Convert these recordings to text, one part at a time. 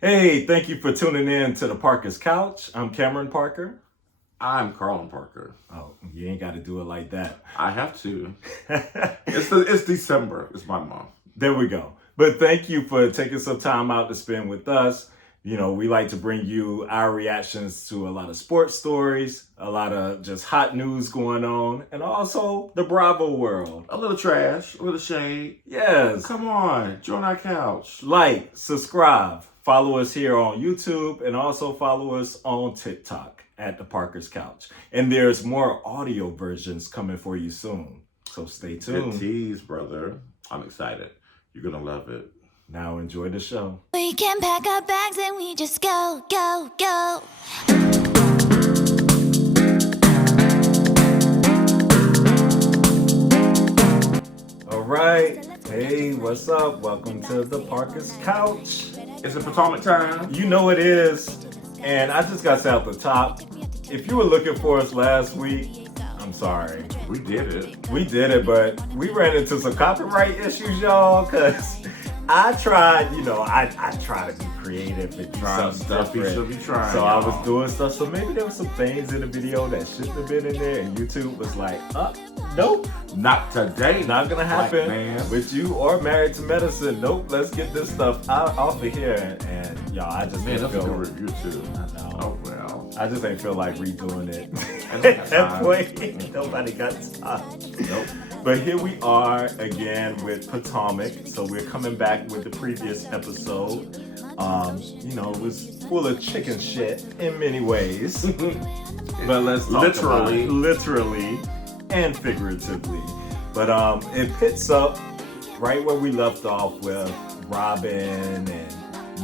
Hey, thank you for tuning in to the Parker's Couch. I'm Cameron Parker. I'm Carlin Parker. Oh, you ain't got to do it like that. I have to. It's December. It's my month. There we go. But thank you for taking some time out to spend with us. You know, we like to bring you our reactions to a lot of sports stories, a lot of just hot news going on, and also the Bravo world. A little trash, a little shade. Yes. Come on, join our couch. Like, subscribe, follow us here on YouTube, and also follow us on TikTok at the Parker's Couch. And there's more audio versions coming for you soon. So stay tuned. Good tease, brother. I'm excited. You're going to love it. Now enjoy the show. We can pack our bags and we just go, go, go. All right. Hey, what's up? Welcome to the Parker's Couch. It's a Potomac time. You know it is. And I just got to say at the top, if you were looking for us last week, I'm sorry. We did it. We did it, but we ran into some copyright issues, y'all, because I tried, I try to be creative and Trying stuff you should be trying. So I was doing stuff. So maybe there was some things in the video that shouldn't have been in there, and YouTube was like, nope. Not today. Not gonna happen man. with you or Married to Medicine. Nope, let's get this stuff off of here. And y'all, I just Man, didn't that's a feel. good review too. I know. Oh, well. I just ain't feel like redoing it. At At that time. point, nobody got time. Nope. But here we are again with Potomac. So we're coming back with the previous episode. It was full of chicken shit in many ways. But let's talk about it. Literally and figuratively. But it picks up right where we left off with Robyn and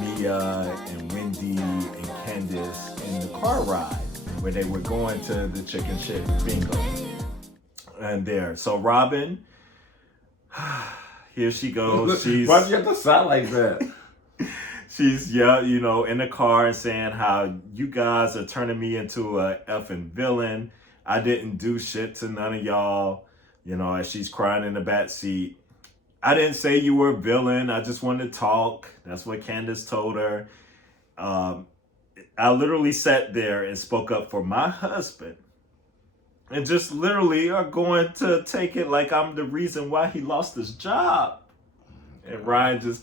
Mia and Wendy and Candiace in the car ride where they were going to the chicken shit bingo. And there. So Robyn, here she goes. She's Why'd you have to sound like that? she's in the car and saying how you guys are turning me into a effing villain. I didn't do shit to none of y'all. As she's crying in the back seat. I didn't say you were a villain. I just wanted to talk. That's what Candiace told her. I literally sat there and spoke up for my husband. And just literally are going to take it like I'm the reason why he lost his job. And Robyn just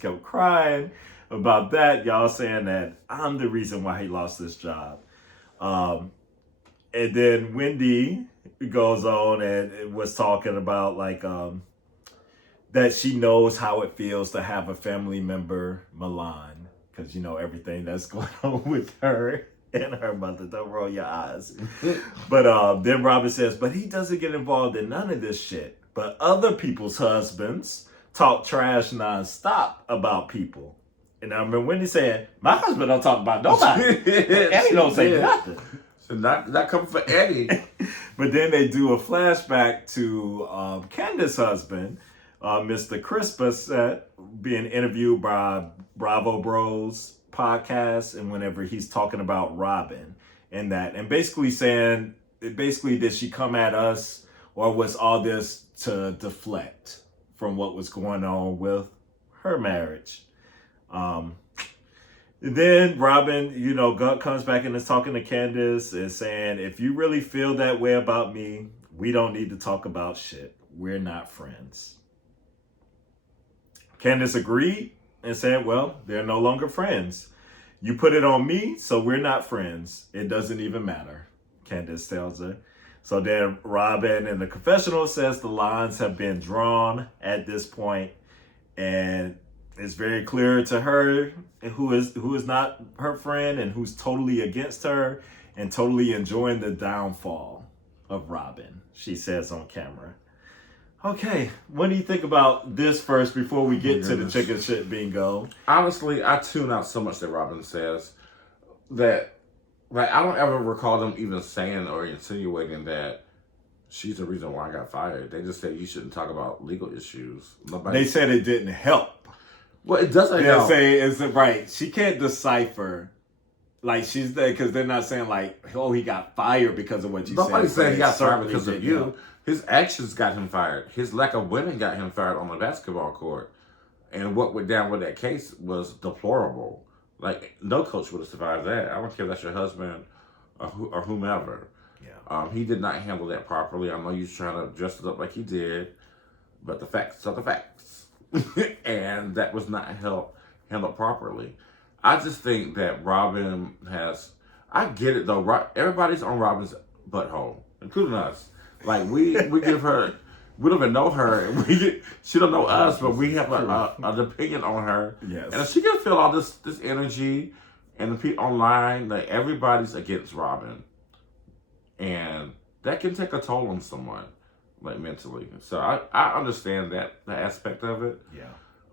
kept crying about that. Y'all saying that I'm the reason why he lost his job. And then Wendy goes on and was talking about that she knows how it feels to have a family member maligned. Because everything that's going on with her and her mother. Don't roll your eyes. But then Robyn says, but he doesn't get involved in none of this shit. But other people's husbands talk trash nonstop about people. And I remember Wendy saying, my husband don't talk about nobody. Eddie don't say nothing. So not coming for Eddie. But then they do a flashback to Candiace's husband, Mr. Chris Bassett, being interviewed by Bravo Bros podcast, and whenever he's talking about Robyn and that, and basically saying, did she come at us, or was all this to deflect from what was going on with her marriage? Then Robyn, comes back and is talking to Candiace and saying, if you really feel that way about me, we don't need to talk about shit. We're not friends. Candiace agreed and said, well, they're no longer friends. You put it on me, so we're not friends. It doesn't even matter, Candiace tells her. So then Robyn in the confessional says the lines have been drawn at this point, and it's very clear to her who is not her friend and who's totally against her and totally enjoying the downfall of Robyn, she says on camera. Okay, what do you think about this first before we get to the chicken shit bingo? Honestly, I tune out so much that Robyn says that, I don't ever recall them even saying or insinuating that she's the reason why I got fired. They just said you shouldn't talk about legal issues. They said it didn't help. Well, it doesn't help. They say it's right. She can't decipher. She's there because they're not saying he got fired because of what you said. Nobody's saying he got fired because of you. Help. His actions got him fired. His lack of winning got him fired on the basketball court. And what went down with that case was deplorable. Like, no coach would have survived that. I don't care if that's your husband or whomever. Yeah. He did not handle that properly. I know you're trying to dress it up like he did, but the facts are the facts. And that was not handled properly. I just think that Robyn has... I get it, though. Everybody's on Robyn's butthole, including us. Like, we give her... We don't even know her. She don't know us, but we have an opinion on her. Yes. And if she can feel all this energy and the people online, like, everybody's against Robyn. And that can take a toll on someone, like, mentally. So I understand that aspect of it. Yeah.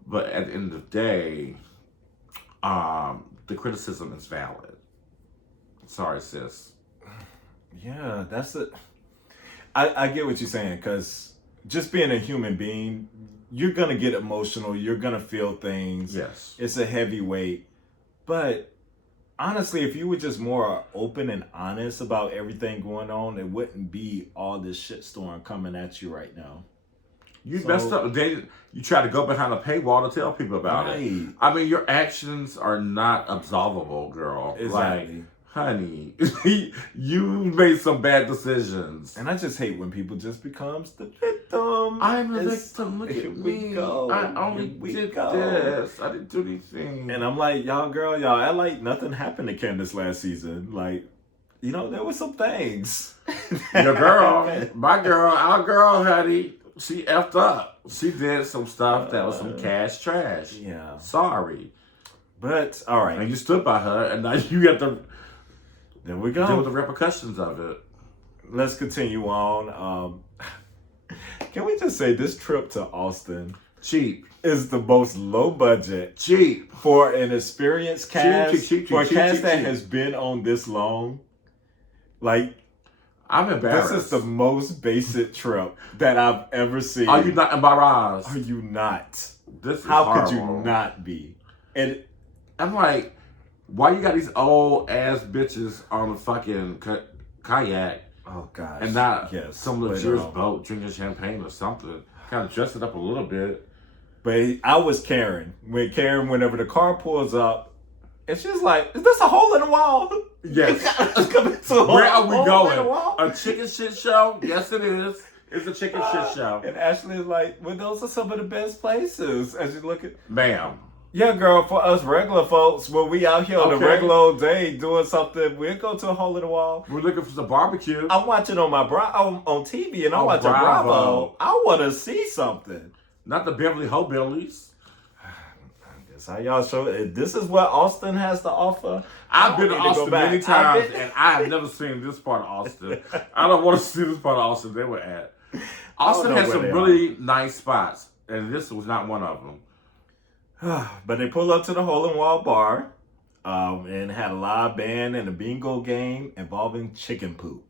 But at the end of the day, the criticism is valid. Sorry, sis. Yeah, that's it. I get what you're saying, because just being a human being, you're going to get emotional. You're going to feel things. Yes. It's a heavy weight. But honestly, if you were just more open and honest about everything going on, it wouldn't be all this shitstorm coming at you right now. You messed up. You try to go behind a paywall to tell people about it. I mean, your actions are not absolvable, girl. Exactly. Like, honey, you made some bad decisions. And I just hate when people just becomes the victim. I'm a victim. Look at me. I only did this. I didn't do anything. And I'm like, y'all act like nothing happened to Candiace last season. Like, you know, there were some things. Your girl, my girl, our girl, honey, she effed up. She did some stuff that was some cash trash. Yeah. Sorry. But, all right. And you stood by her, and now you got to... There we go. Deal with the repercussions of it. Let's continue on. Can we just say this trip to Austin cheap is the most low budget cheap for an experienced cast for a cast that cheap. has been on this long? Like, I'm embarrassed. This is the most basic trip that I've ever seen. Are you not embarrassed? Are you not? This is How horrible. could you not be? And I'm like, why you got these old ass bitches on a fucking kayak? Oh gosh. And not yes, some luxurious boat drinking champagne or something. Kind of dress it up a little bit. But I was Karen. Whenever the car pulls up, and she's like, "Is this a hole in the wall?" Yes. Where are we going? A chicken shit show? Yes, it is. It's a chicken shit show. And Ashley is like, "Well, those are some of the best places." As you look at, ma'am. Yeah, girl, for us regular folks, when we out here on a regular old day doing something, we'll go to a hole in the wall. We're looking for some barbecue. I'm watching on my on TV and I'm watching Bravo. I want to see something. Not the Beverly Hillbillies. That's how y'all show it. This is what Austin has to offer. I've been to Austin many times and I have never seen this part of Austin. I don't want to see this part of Austin they were at. Austin has some really nice spots and this was not one of them. But they pull up to the hole in wall bar and had a live band and a bingo game involving chicken poop.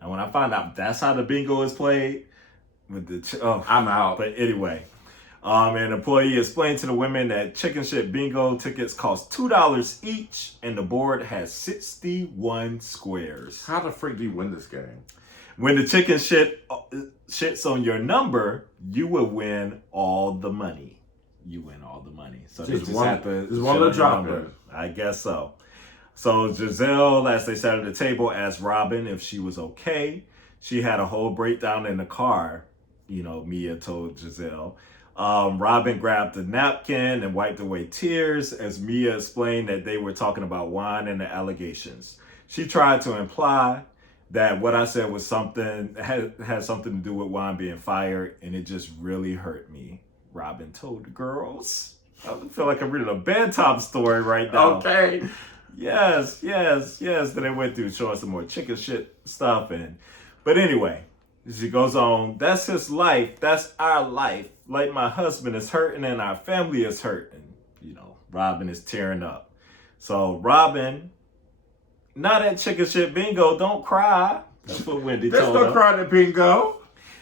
And when I found out that's how the bingo is played, with the I'm out. But anyway, an employee explained to the women that chicken shit bingo tickets cost $2 each, and the board has 61 squares. How the freak do you win this game? When the chicken shits on your number, you will win all the money. You win all the money. So they just have to drop it. I guess so. So Gizelle, as they sat at the table, asked Robyn if she was okay. She had a whole breakdown in the car, Mia told Gizelle. Robyn grabbed a napkin and wiped away tears as Mia explained that they were talking about wine and the allegations. She tried to imply that what I said was had something to do with wine being fired, and it just really hurt me. Robyn told the girls. I feel like I'm reading a bedtime story right now. Okay. Yes. Then they went through showing some more chicken shit stuff. But anyway, she goes on, that's his life. That's our life. Like my husband is hurting and our family is hurting. Robyn is tearing up. So Robyn, not at chicken shit bingo, don't cry. That's what Wendy told her. There's no crying at bingo.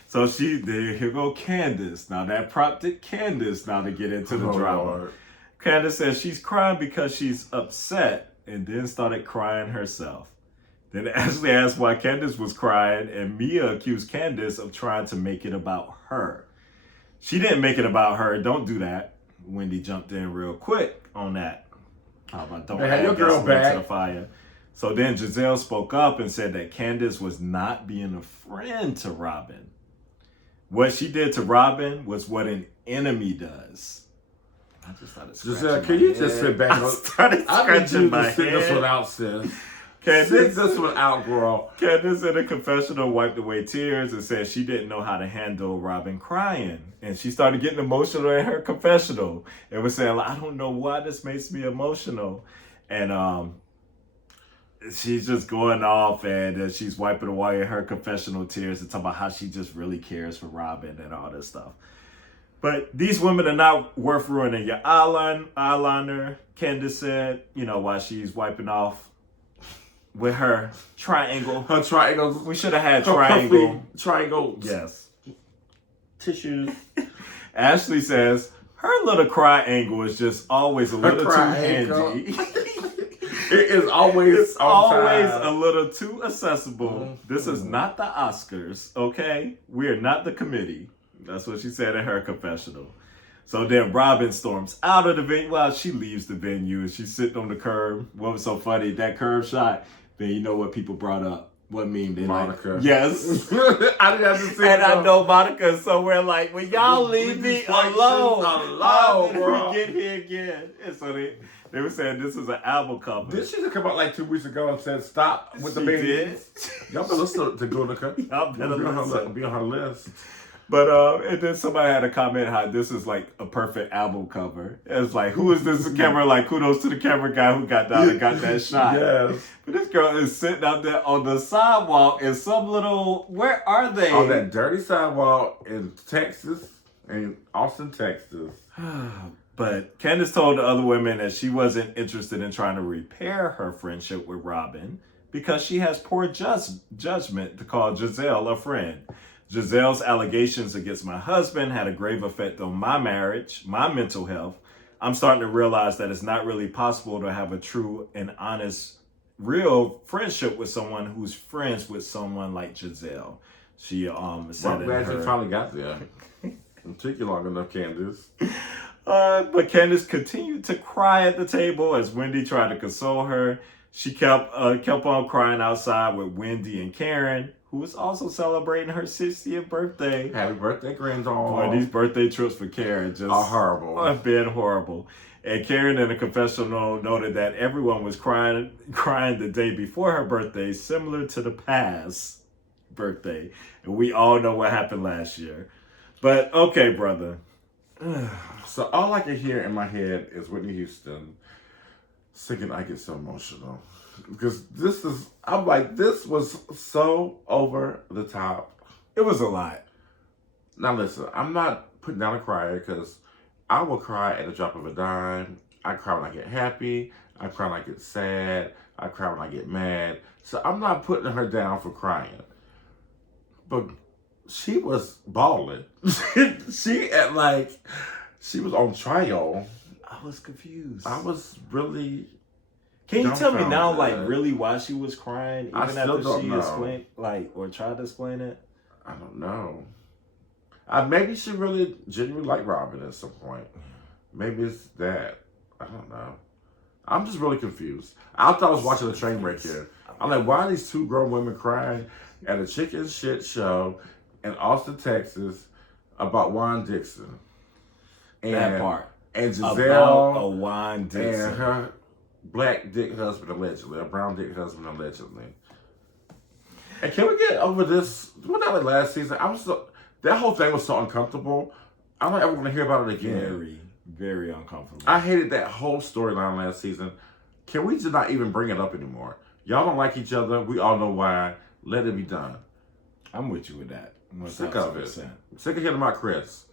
So here go Candiace. Now that prompted Candiace now to get into the drama. Lord. Candiace says she's crying because she's upset and then started crying herself. Then Ashley asked why Candiace was crying and Mia accused Candiace of trying to make it about her. She didn't make it about her. Don't do that. Wendy jumped in real quick on that. How about don't Man, add your girl gasoline back. to the fire? So then Gizelle spoke up and said that Candiace was not being a friend to Robyn. What she did to Robyn was what an enemy does. I just started scratching Giselle, my can you head. just sit back? I started I need scratching you my to sit this head. one out, sis. Candiace, Sit this one out, girl. Candiace in a confessional wiped away tears and said she didn't know how to handle Robyn crying. And she started getting emotional in her confessional and was saying, I don't know why this makes me emotional. And she's just going off and she's wiping away her confessional tears and talking about how she just really cares for Robyn and all this stuff. But these women are not worth ruining your eyeliner, Candiace said, while she's wiping off with her triangle. Her triangles. We should have had Her triangle. puffy triangles. Yes. Tissues. Ashley says her little cry angle is just always a little too triangle. handy. It is always It's on always time. a little too accessible. Mm-hmm. This is not the Oscars, okay? We are not the committee. That's what she said in her confessional. So then Robyn storms out of the venue. Well, she leaves the venue and she's sitting on the curb. What was so funny? That curb shot. Then you know what people brought up? What meme they Monica. like? Yes. I didn't have to see And it, I though. know Monica is somewhere like, will y'all leave me alone? How did bro. we get here again? And so they were saying this is an album cover. Did she just come out like 2 weeks ago and said stop with the She baby? did. Y'all better listen to Gunica. Y'all better listen. Be on her list. But and then somebody had a comment how this is like a perfect album cover. It's like, who is this camera? Like, kudos to the camera guy who got down and got that shot. Yes. But this girl is sitting out there on the sidewalk in some little, where are they? On that dirty sidewalk in Texas, in Austin, Texas. But Candiace told the other women that she wasn't interested in trying to repair her friendship with Robyn because she has poor judgment to call Gizelle a friend. Gizelle's allegations against my husband had a grave effect on my marriage, my mental health. I'm starting to realize that it's not really possible to have a true and honest, real friendship with someone who's friends with someone like Gizelle. She said I'm glad you finally got there. It took you long enough, Candiace. But Candiace continued to cry at the table as Wendy tried to console her. She kept on crying outside with Wendy and Karen, who was also celebrating her 60th birthday. Happy birthday, granddaughter. Boy, these birthday trips for Karen just are horrible. have been horrible. And Karen in a confessional noted that everyone was crying the day before her birthday, similar to the past birthday. And we all know what happened last year. But okay, brother. So all I can hear in my head is Whitney Houston singing I Get So Emotional. Because this was so over the top. It was a lot. Now listen, I'm not putting down a crier because I will cry at the drop of a dime. I cry when I get happy. I cry when I get sad. I cry when I get mad. So I'm not putting her down for crying. But she was bawling. she was on trial. I was confused. I was really. Can you tell me now, like, dumbfounded. really why she was crying, even I still after don't she know. explained, like, or tried to explain it? I don't know. Maybe she really genuinely liked Robyn at some point. Maybe it's that. I don't know. I'm just really confused. I thought I was watching a train wreck here. I'm like, why are these two grown women crying at a chicken shit show in Austin, Texas about Juan Dixon? And, That part. And About a Gizelle Juan Dixon. and her black dick husband allegedly, a brown dick husband allegedly. And can we get over this? What that like last season? That whole thing was so uncomfortable. I don't ever want to hear about it again. Very, very uncomfortable. I hated that whole storyline last season. Can we just not even bring it up anymore? Y'all don't like each other. We all know why. Let it be done. I'm with you with that. Sick of it. 1000%. Sick of hearing about Chris.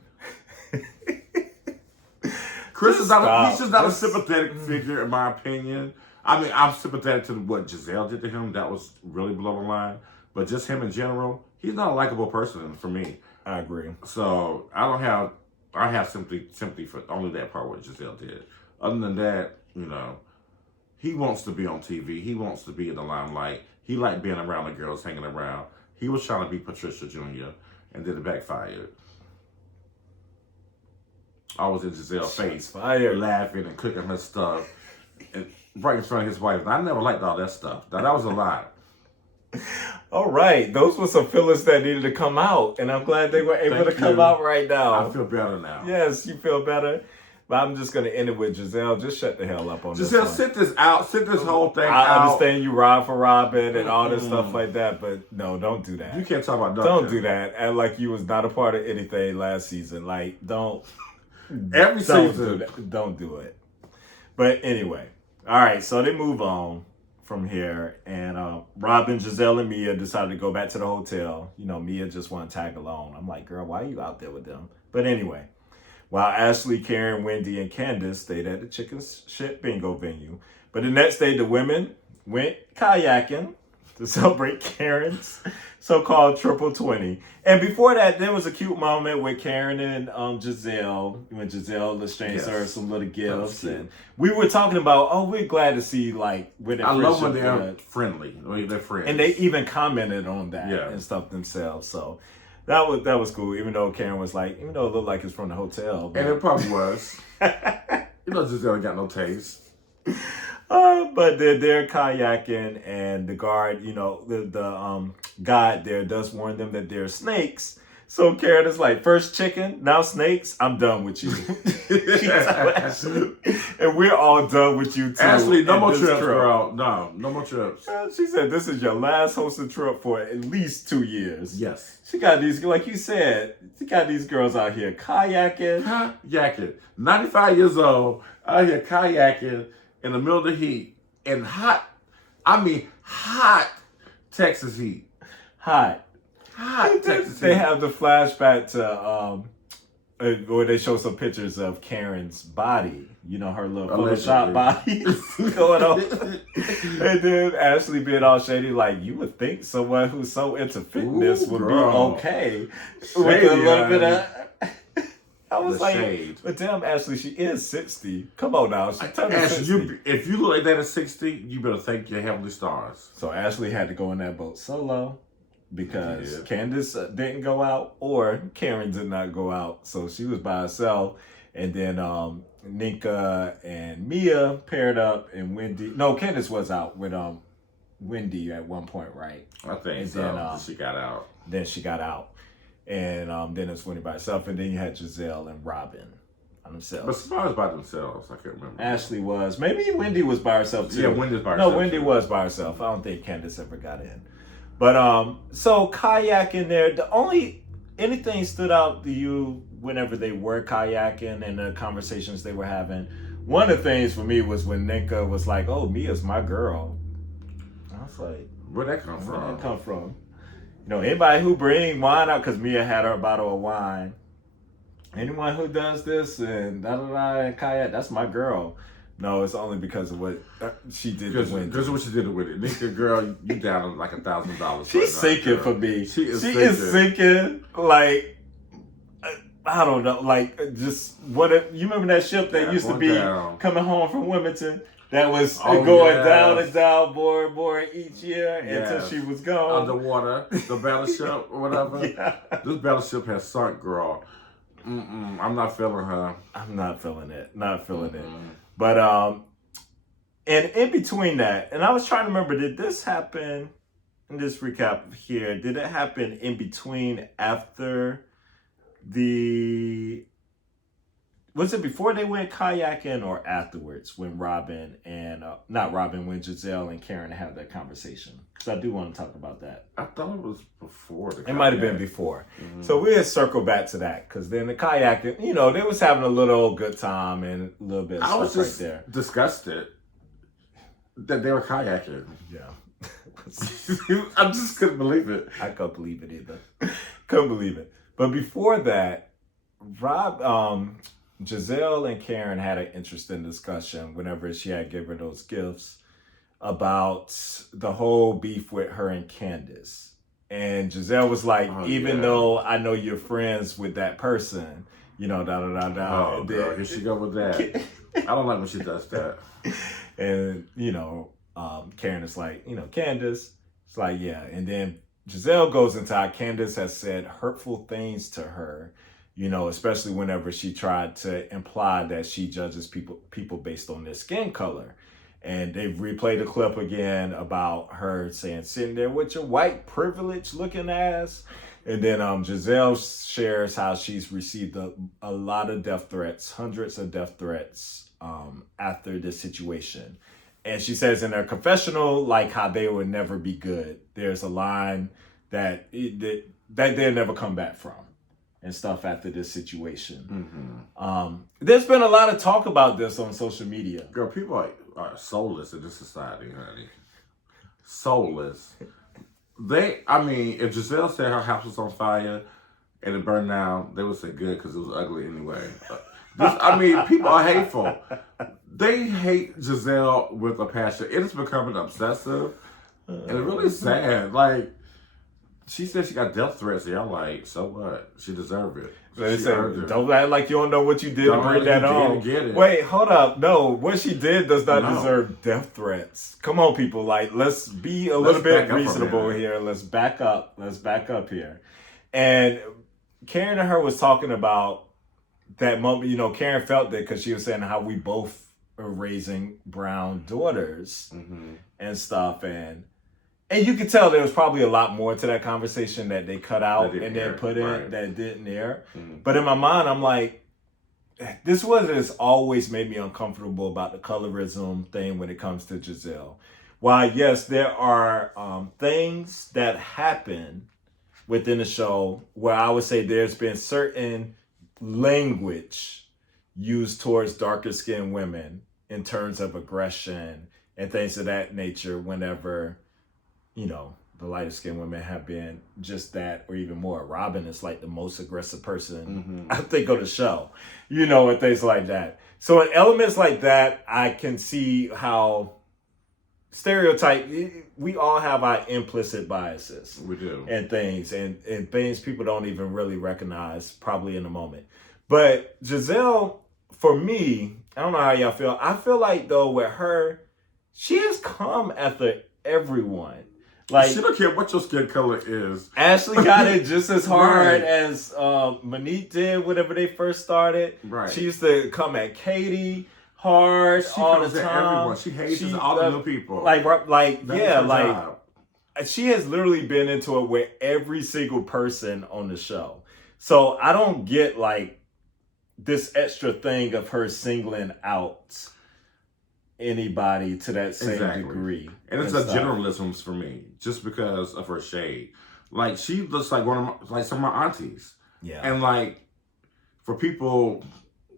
Chris is not. He's just not a sympathetic figure, in my opinion. I mean, I'm sympathetic to what Gizelle did to him. That was really below the line. But just him in general, he's not a likable person for me. I agree. So I have sympathy for only that part what Gizelle did. Other than that, he wants to be on TV. He wants to be in the limelight. He liked being around the girls, hanging around. He was trying to be Patricia Jr. and then it backfired. I was in Gizelle's face, fired. laughing and cooking her stuff, and right in front of his wife. And I never liked all that stuff. Now, that was a lot. All right, those were some feelings that needed to come out, and I'm glad they were able to come out right now. I feel better now. Yes, you feel better. But I'm just gonna end it with Gizelle. Just shut the hell up on this Gizelle, one. sit this out. Sit this whole thing out. I understand you ride for Robyn and all this stuff like that, but no, don't do that. You can't talk about nothing. Don't do that. Act like you was not a part of anything last season. Like, don't. Every season. Don't do it. But anyway, all right. So they move on from here, and Robyn, Gizelle, and Mia decided to go back to the hotel. You know, Mia just want to tag along. I'm like, girl, why are you out there with them? But anyway. While Ashley, Karen, Wendy, and Candiace stayed at the chicken shit bingo venue. But the next day, the women went kayaking to celebrate Karen's so-called triple 20. And before that, there was a cute moment with Karen and Gizelle, when Gizelle exchanged her some little gifts. And we were talking about, we're glad to see, like, with I love when they're friendly. They're friends. And they even commented on that and stuff themselves. So that was cool, even though Karen was like, even though it looked like it's from the hotel. But... And it probably was. Giselle ain't got no taste. But they're kayaking, and the guard, the guide there does warn them that there are snakes. So Karen is like, first chicken, now snakes, I'm done with you. And we're all done with you too. Ashley, no more trips, girl. No more trips. She said this is your last hosted trip for at least 2 years. Yes. She got these, like you said, she got these girls out here kayaking. 95 years old, out here kayaking in the middle of the heat. In hot Texas heat. Hot Texas They heat. have the flashback to where they show some pictures of Karen's body, her little Photoshop body going on. And then Ashley being all shady, like, you would think someone who's so into fitness would be okay with a little bit of. I was like, shade. But damn, Ashley, she is 60. Come on now, she turned 60. If you look like that at 60, you better thank your heavenly stars. So Ashley had to go in that boat solo. Because Candiace didn't go out, or Karen did not go out, so she was by herself. And then Nika and Mia paired up, and Wendy. No, Candiace was out with Wendy at one point, right? I think and so. Then she got out. Then she got out, and then it's Wendy by herself, and then you had Gizelle and Robyn on themselves. But somebody was by themselves. I can't remember. Ashley was. Maybe Wendy was by herself too. Yeah, Wendy was by herself. No, Wendy was by herself. I don't think Candiace ever got in. But so kayaking there, anything stood out to you whenever they were kayaking and the conversations they were having? One of the things for me was when Nika was like, "Oh, Mia's my girl." I was like, "Where'd that come from?" Where'd that come from? Anybody who bring wine out, because Mia had her bottle of wine. Anyone who does this and and kayak, that's my girl. No, it's only because of what she did to Wendy. Because of what she did with it. Nika, girl, you down like $1,000. She's sinking for me. She is sinking like, I don't know, like just you remember that ship that used to be coming home from Wilmington? That was going down and down more each year until she was gone. Underwater, the battleship or whatever. This battleship has sunk, girl. I'm not feeling her. I'm not feeling it. Not feeling it. But, and in between that, and I was trying to remember, did this happen, in this recap here, did it happen in between after was it before they went kayaking or afterwards when when Gizelle and Karen had that conversation? Because I do want to talk about that. I thought it was before. It might have been before. Mm-hmm. So we'll circle back to that, because then the kayaking, they was having a little good time and a little bit of stuff right there. Disgusted that they were kayaking. Yeah. I just couldn't believe it. I couldn't believe it either. Couldn't believe it. But before that, Gizelle and Karen had an interesting discussion whenever she had given her those gifts about the whole beef with her and Candiace. And Gizelle was like, even though I know you're friends with that person, Oh, girl, here she go with that. I don't like when she does that. And, Karen is like, Candiace. It's like, yeah. And then Gizelle goes into how Candiace has said hurtful things to her, you know, especially whenever she tried to imply that she judges people based on their skin color. And they've replayed the clip again about her saying, sitting there with your white privilege looking ass. And then Gizelle shares how she's received a lot of death threats, hundreds of death threats after this situation. And she says in her confessional, like how they would never be good. There's a line that they'll never come back from and stuff after this situation. There's been a lot of talk about this on social media. Girl, people are soulless in this society, honey. Soulless. If Gizelle said her house was on fire and it burned down, they would say good because it was ugly anyway. People are hateful. They hate Gizelle with a passion. It is becoming obsessive. And it's really sad. Like, she said she got death threats. And y'all like, so what? She deserved it. They say, don't act like you don't know what you did to bring that on. Wait, hold up. No, what she did does not deserve death threats. Come on, people. Like, let's be a little bit reasonable here. Let's back up. Let's back up here. And Karen and her was talking about that moment. You know, Karen felt that because she was saying how we both are raising brown daughters and stuff. And you could tell there was probably a lot more to that conversation that they cut out and then put in that didn't air. But in my mind, I'm like, this is what has always made me uncomfortable about the colorism thing when it comes to Gizelle. While, yes, there are things that happen within the show where I would say there's been certain language used towards darker skinned women in terms of aggression and things of that nature whenever, you know, the lighter skinned women have been just that or even more. Robyn is like the most aggressive person, I think, on the show, you know, and things like that. So in elements like that, I can see how we all have our implicit biases. We do. And things people don't even really recognize probably in the moment. But Gizelle, for me, I don't know how y'all feel. I feel like, though, with her, she has come after everyone. Like, she don't care what your skin color is. Ashley got it just as hard as Monique did whenever they first started. Right. She used to come at Katie hard all the time. Everyone. She hates all the new people. She has literally been into it with every single person on the show. So I don't get like this extra thing of her singling out anybody to that same degree. And it's a generalisms for me, just because of her shade. Like, she looks like some of my aunties. Yeah. And like, for people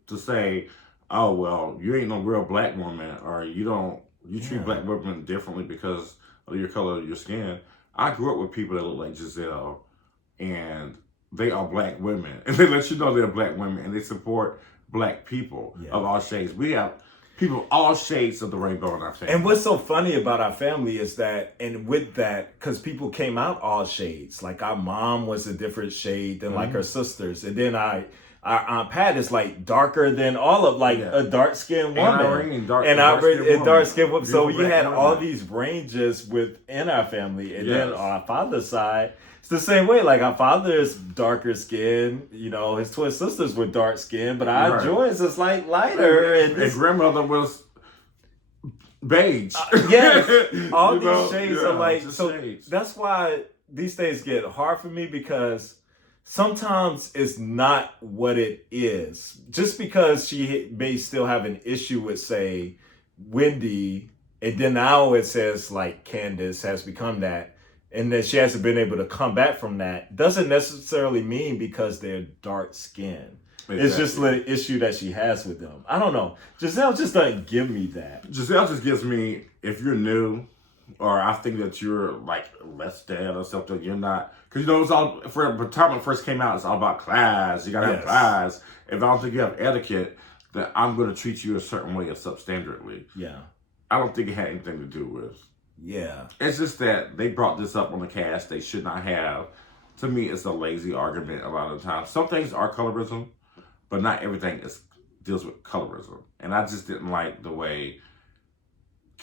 to say, oh, well, you ain't no real black woman, or you treat black women differently because of your color of your skin. I grew up with people that look like Gizelle, and they are black women. And they let you know they're black women, and they support black people of all shades. We have people, all shades of the rainbow in our family. And what's so funny about our family is that, and with that, because people came out all shades. Like, our mom was a different shade than like her sisters. And then our Aunt Pat is like darker than all of a dark-skinned woman. And dark-skinned woman. So you had all these ranges within our family. And then on our father's side, it's the same way. Like, our father is darker skinned, you know, his twin sisters were dark skinned, but our Joyce is like lighter. And grandmother was beige. All these shades are like, so shades. That's why these things get hard for me, because sometimes it's not what it is. Just because she may still have an issue with, say, Wendy, and then now it says like Candiace has become that, and that she hasn't been able to come back from that, doesn't necessarily mean because they're dark skinned. Exactly. It's just the issue that she has with them. I don't know. Gizelle just doesn't give me that. Gizelle just gives me, if you're new, or I think that you're like less than or something, you're not. Because, you know, it's all, for Potomac first came out, it's all about class. You got to have class. If I don't think you have etiquette, then I'm going to treat you a certain way or substandardly. Yeah. I don't think it had anything to do with. Yeah. It's just that they brought this up on the cast. They should not have. To me, it's a lazy argument a lot of the time. Some things are colorism, but not everything deals with colorism. And I just didn't like the way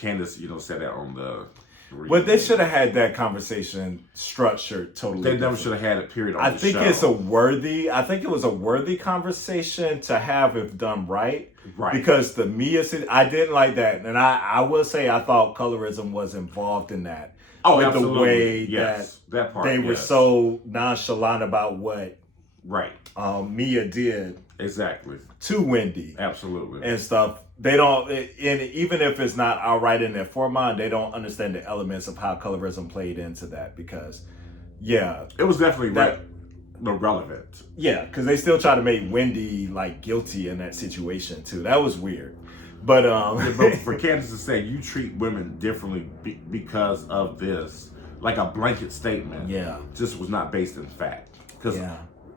Candiace, you know, said that on the Well, they should have had that conversation structured totally. They never different. should have had it. Period. On I the think show. I think it was a worthy conversation to have if done right. Right. Because the Mia, I didn't like that, and I will say I thought colorism was involved in that. Oh, with absolutely. the way that part, they were so nonchalant about what Mia did exactly to Wendy, absolutely, and stuff. They don't, and even if it's not outright in their format, they don't understand the elements of how colorism played into that because, it was definitely relevant. Yeah, because they still try to make Wendy like guilty in that situation too. That was weird, but but for Candiace to say you treat women differently because of this, like a blanket statement, just was not based in fact because.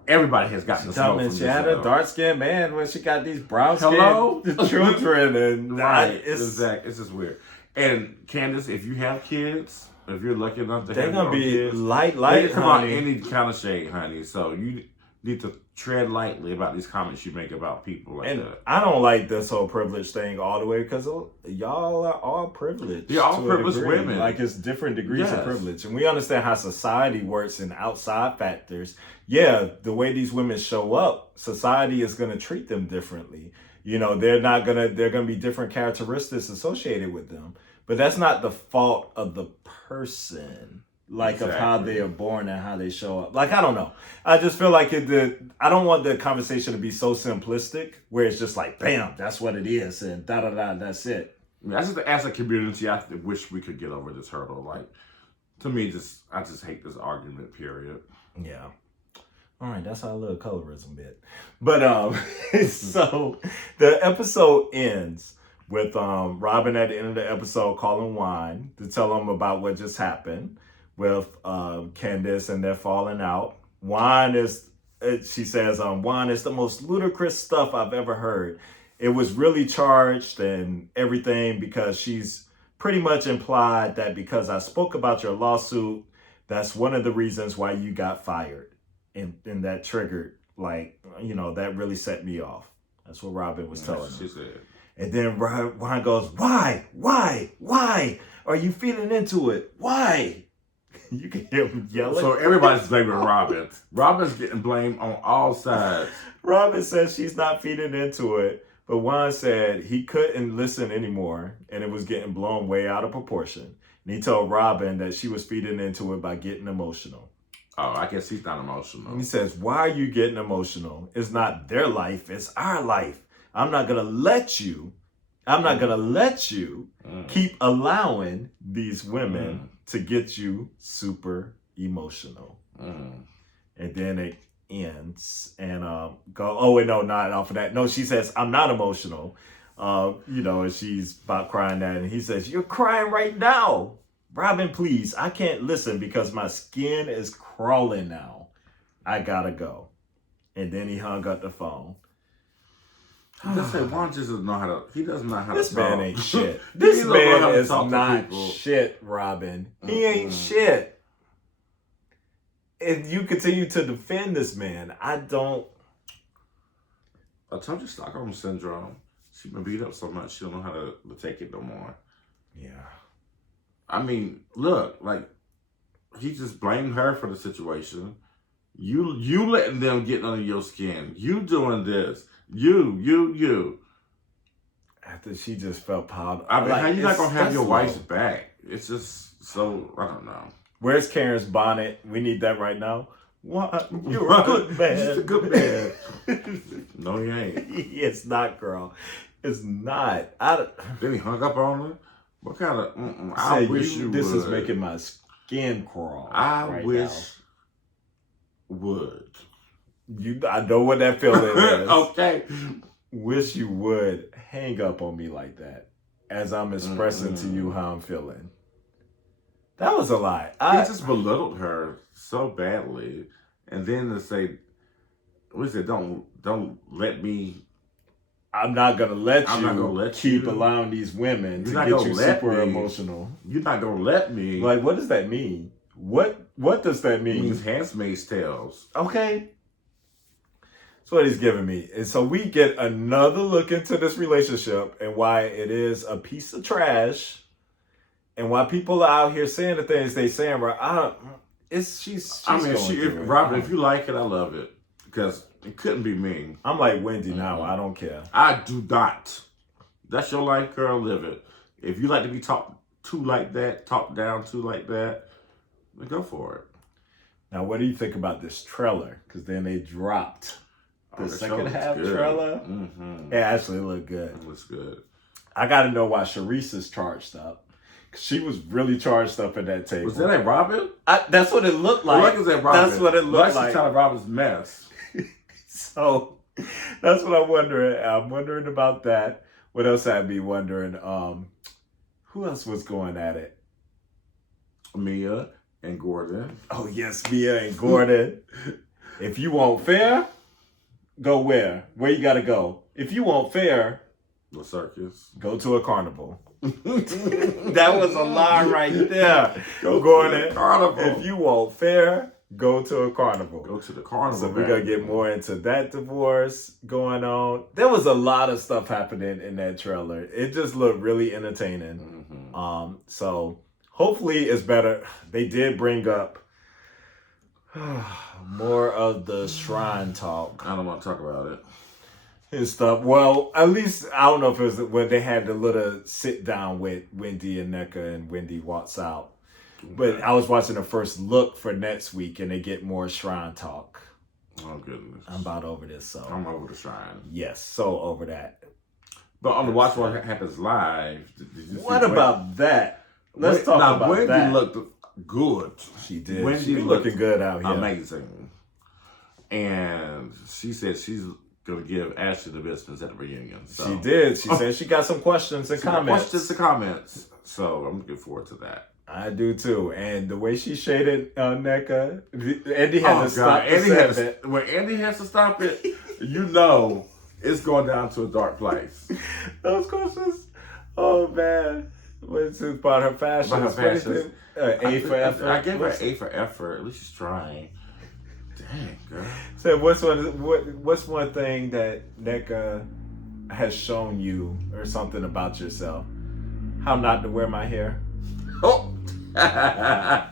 Everybody has gotten the smoke from she had a dark-skinned man when she got these brown-skinned children, and it's just weird. And Candiace, if you have kids, if you're lucky enough to they're have gonna be kids, light, they come out honey. any kind of shade, honey. So you need to tread lightly about these comments you make about people like that. I don't like this whole privilege thing all the way because y'all are all privileged. You're all privileged women. Like it's different degrees of privilege, and we understand how society works and outside factors. Yeah, the way these women show up, society is going to treat them differently. You know, they're going to be different characteristics associated with them. But that's not the fault of the person, like of how they are born and how they show up. Like, I don't know. I just feel like I don't want the conversation to be so simplistic where it's just like, bam, that's what it is. And da-da-da, that's it. As a community, I wish we could get over this hurdle. Like, to me, I just hate this argument, period. Yeah. All right, that's our little colorism bit. But so the episode ends with Robyn at the end of the episode calling Juan to tell him about what just happened with Candiace and they're falling out. She says, Juan is the most ludicrous stuff I've ever heard. It was really charged and everything because she's pretty much implied that because I spoke about your lawsuit, that's one of the reasons why you got fired. And that triggered, that really set me off. That's what Robyn was telling she him. said. And then Juan goes, why are you feeding into it? Why? You can hear him yelling. So everybody's blaming Robyn. Robyn's getting blamed on all sides. Robyn says she's not feeding into it, but Juan said he couldn't listen anymore and it was getting blown way out of proportion. And he told Robyn that she was feeding into it by getting emotional. Oh, I guess he's not emotional. And he says, why are you getting emotional? It's not their life, it's our life. I'm not going to let you keep allowing these women to get you super emotional. And then it ends and not off of that. No, she says, I'm not emotional. And she's about crying that. And he says, you're crying right now. Robyn, please, I can't listen because my skin is crawling now. I gotta go. And then he hung up the phone. Just say Juan just doesn't know how to. He doesn't know how this to talk. This man ain't shit. This man is not shit, Robyn. He ain't shit. And you continue to defend this man. I told you Stockholm syndrome. She been beat up so much she don't know how to take it no more. Yeah. I mean, look, he just blamed her for the situation. You letting them get under your skin. You doing this. You. After she just felt proud. I mean, how you not gonna have your wife's back? It's just so, I don't know. Where's Karen's bonnet? We need that right now. What? You're a good man. He's a good man. No, he ain't. It's not, girl. It's not. Then he hung up on her. What kind of? I wish you this would. Is making my skin crawl. I wish would. I know what that feeling is. Okay. Wish you would hang up on me like that as I'm expressing to you how I'm feeling. That was a lie. He just belittled her so badly, and then to say, "What is it? Don't let me." I'm not gonna let you keep allowing these women to get you super emotional. You're not gonna let me. Like, what does that mean? What does that mean? It means Handmaid's Tales. Okay. That's what he's giving me. And so we get another look into this relationship and why it is a piece of trash And while people are out here saying the things they saying, right? She's I mean, going through it. Robyn, if you like it, I love it because it couldn't be me. I'm like Wendy now. I don't care. I do not. That's your life, girl. Live it. If you like to be talked to like that, talked down to like that, then go for it. Now, what do you think about this trailer? Because then they dropped the second half trailer. Mm-hmm. It actually looked good. It looks good. I got to know why Sharice's charged up. She was really charged up at that table. Was that at Robyn? That's what it looked like. That's what it looked like. She's kind of Robyn's mess. So that's what I'm wondering. I'm wondering about that. What else I'd be wondering? Who else was going at it? Mia and Gordon. Oh yes, Mia and Gordon. If you want fair, go where? Where you gotta go? If you want fair, the circus. Go to a carnival. That was a lie right there. Go Gordon. to the carnival. If you want fair, go to a carnival. Go to the carnival. So we're going to get more into that divorce going on. There was a lot of stuff happening in that trailer. It just looked really entertaining. Mm-hmm. So hopefully it's better. They did bring up more of the shrine talk. I don't want to talk about it. And stuff. Well, at least, I don't know if it was when they had the little sit down with Wendy and NECA and Wendy walks out. But I was watching the first look for next week and they get more shrine talk. Oh, goodness. I'm about over this, so. I'm over the shrine. Yes, so over that. But on the Watch What Happens Live, did you see what about that? Let's talk about Wendy that. Wendy looked good. She did. Wendy she looking good out here. Amazing. And she said she's going to give Ashley the business at the reunion. So. She did. She said she got some questions and comments. So I'm looking forward to that. I do too. And the way she shaded NECA, Andy had to stop it. When Andy has to stop it, you know it's going down to a dark place. Those questions, oh man. What's it about her fashion? About her fashion. A for effort. I gave her an A for effort. At least she's trying. Dang, girl. So what's one thing that NECA has shown you or something about yourself? How not to wear my hair? Oh. Now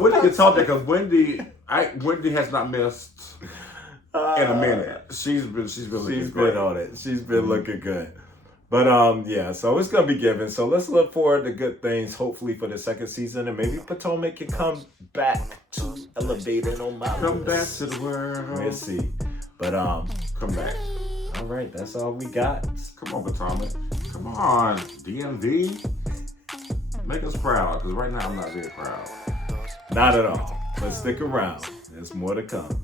Wendy can talk that because Wendy has not missed in a minute. She's been on it. She's been looking good. But yeah, so it's gonna be given. So let's look forward to good things, hopefully for the second season, and maybe Potomac can come back to elevating on my come back to the world. We'll see. But come back. All right, that's all we got. Come on, Potomac. Come on, DMV. Make us proud, because right now I'm not very proud. Not at all. But stick around. There's more to come.